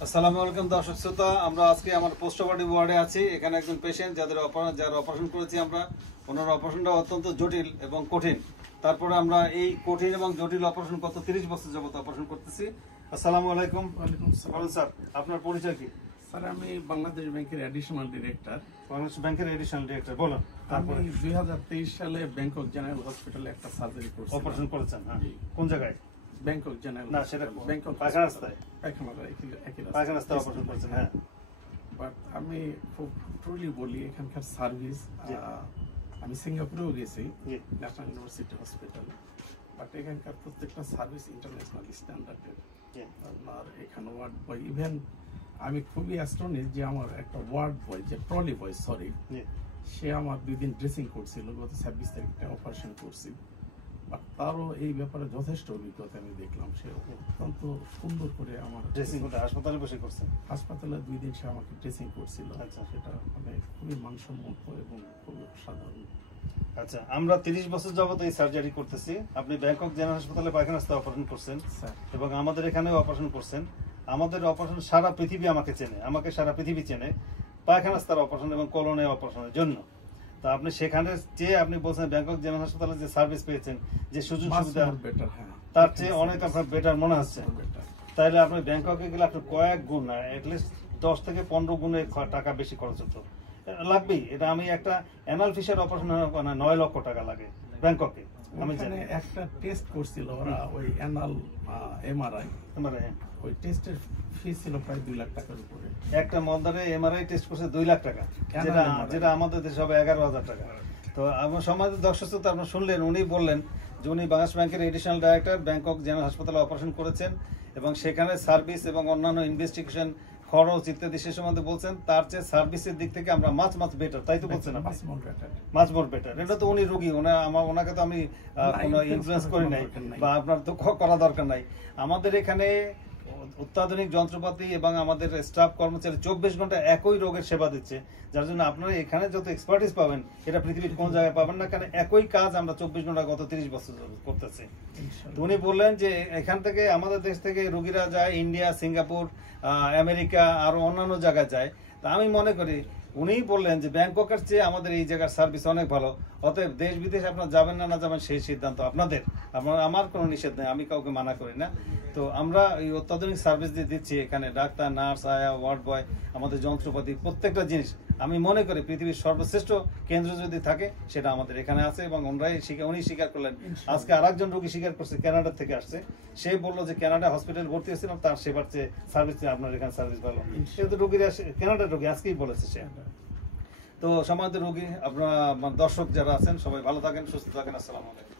আসসালামু আলাইকুম দর্শক শ্রোতা, আমরা আজকে আমার পোস্ট অপারেটিভ ওয়ার্ডে আছি। এখানে একজন পেশেন্ট যারা অপারেশন করেছি আমরা, ওনার অপারেশনটা অত্যন্ত জটিল এবং কঠিন। তারপরে আমরা এই কঠিন এবং জটিল অপারেশন গত 30 বছর যাবত অপারেশন করতেছি। আসসালামু আলাইকুম। ওয়ালাইকুম আসসালাম। স্যার, আপনার পরিচয় কি? স্যার, আমি বাংলাদেশ ব্যাংকের অ্যাডিশনাল ডিরেক্টর। বাংলাদেশ ব্যাংকের এডিশনাল ডিরেক্টর, বলুন। আমি 2023 সালে ব্যাংকক জেনারেল হসপিটালে একটা সার্জারি করছি। অপারেশন করেছেন? হ্যাঁ। কোন জায়গায়? ব্যাংকক জেনারেল না, সেটা ব্যাংকক পায়খানা রাস্তায়। পায়খানা রাস্তায় অপারেশন করেছেন? হ্যাঁ। বাট আমি খুব ট্রুলি বলি, এখানকার সার্ভিস, আমি সিঙ্গাপুরেও গেছি ন্যাশনাল ইউনিভার্সিটি হসপিটালে, বাট এখানকার প্রত্যেকটা সার্ভিস ইন্টারন্যাশনাল স্ট্যান্ডার্ডের। আপনার এখানে ওয়ার্ড বয়, ইভেন আমি খুবই অ্যাস্টনিশ যে আমার একটা ওয়ার্ড বয়, যে ট্রলি বয়, সরি, সে আমার 2 দিন ড্রেসিং করছিল। গত 26 তারিখে অপারেশন করছি, বাট তারও এই ব্যাপারে যথেষ্ট অভিজ্ঞতা আমি দেখলাম। সে অত্যন্ত সুন্দর করে আমার ড্রেসিং করতে হাসপাতালে বসে করছেন? হাসপাতালে 2 দিন সে আমাকে ড্রেসিং করছিল। আচ্ছা। সেটা মানে খুবই মানসম্মত এবং খুবই সাধারণ। আচ্ছা, আমরা 30 বছর যাবত এই সার্জারি করতেছি। আপনি ব্যাংকক জেনারেল হাসপাতালে পায়খানা রাস্তায় অপারেশন করছেন এবং আমাদের এখানেও অপারেশন করছেন। আমাদের অপারেশন সারা পৃথিবী আমাকে চেনে, আমাকে সারা পৃথিবী চেনে পায়খানা রাস্তার অপারেশন এবং কোলনে অপারেশনের জন্য। তো আপনি সেখানে যে আপনি বলছেন ব্যাংকক জেনারেল হাসপাতালে যে সার্ভিস পেয়েছেন, যে সুযোগ সুবিধা, তার চেয়ে অনেক আপনার বেটার মনে হচ্ছে। তাইলে আপনি ব্যাংককে গেলে আপনার কয়েক গুণ, অ্যাটলিস্ট 10 থেকে 15 গুণে টাকা বেশি খরচ হতো, লাগবেই। এটা আমি একটা অ্যানাল ফিশার অপারেশন 9 লক্ষ টাকা লাগে ব্যাংককে। আমি জানি একটা টেস্ট করছিল ওরা, ওই অ্যানাল এমআরআই, ওই টেস্টের ফি ছিল প্রায় 2 লাখ টাকার উপরে। একটা মলদারে এমআরআই টেস্ট করছে 2 লাখ টাকা, যেটা আমাদের দেশে হবে 11,000 টাকা। তো আমার সমাজের দর্শক তো আপনারা শুনলেন, উনি বললেন যে উনি বাংলাদেশ ব্যাংকের এডিশনাল ডাইরেক্টর, ব্যাংকক জেনারেল হাসপাতালে অপারেশন করেছেন এবং সেখানে সার্ভিস এবং অন্যান্য ইনভেস্টিগেশন খরচ ইত্যাদি সে সম্বন্ধে বলছেন। তার চেয়ে সার্ভিসের দিক থেকে আমরা মাছ বেটার, তাই তো বলছেন? মাছ মোর বেটার। এটা তো উনি রুগী, ওনাকে তো আমি কোনো ইনফ্লুয়েন্স করি নাই বা আপনার তো করা দরকার নাই। আমাদের এখানে অত্যাধুনিক যন্ত্রপাতি এবং আমাদের স্টাফ কর্মচারী 24 ঘন্টা একই রোগের সেবা দিচ্ছে, যার জন্য আপনারা এখানে যত এক্সপার্টিস পাবেন এটা পৃথিবীর কোন জায়গায় পাবেন না, কারণ একই কাজ আমরা 24 ঘন্টা গত 30 বছর করতেছি। উনি বললেন যে এখান থেকে আমাদের দেশ থেকে রোগীরা যায় ইন্ডিয়া, সিঙ্গাপুর, আমেরিকা আর অন্যান্য জায়গায় যায়। তা আমি মনে করি উনিই বললেন যে ব্যাংককের চেয়ে আমাদের এই জায়গার সার্ভিস অনেক ভালো। অতএব দেশ বিদেশ আপনার যাবেন না যাবেন সেই সিদ্ধান্ত আপনাদের, আমার কোনো নিষেধ নেই, আমি কাউকে মানা করি না। তো আমরা এই অত্যাধুনিক সার্ভিস দিয়ে দিচ্ছি এখানে, ডাক্তার, নার্স, আয়া, ওয়ার্ড বয়, আমাদের যন্ত্রপাতি, প্রত্যেকটা জিনিস। আমি মনে করি পৃথিবীর সর্বশ্রেষ্ঠ কেন্দ্র যদি থাকে সেটা আমাদের এখানে আছে এবং উনি স্বীকার করলেন। আজকে আরেকজন রোগী স্বীকার করছে, কানাডা থেকে আসছে। সে বললো যে কানাডা হসপিটাল ভর্তি হয়েছিলাম, তার সেবার চেয়ে সার্ভিস আপনার এখানে সার্ভিস ভালো। সেহেতু রোগীরা কানাডার রোগী আজকেই বলেছে সে। তো সমাজের রোগী আপনারা দর্শক যারা আছেন সবাই ভালো থাকেন, সুস্থ থাকেন। আসসালামু আলাইকুম।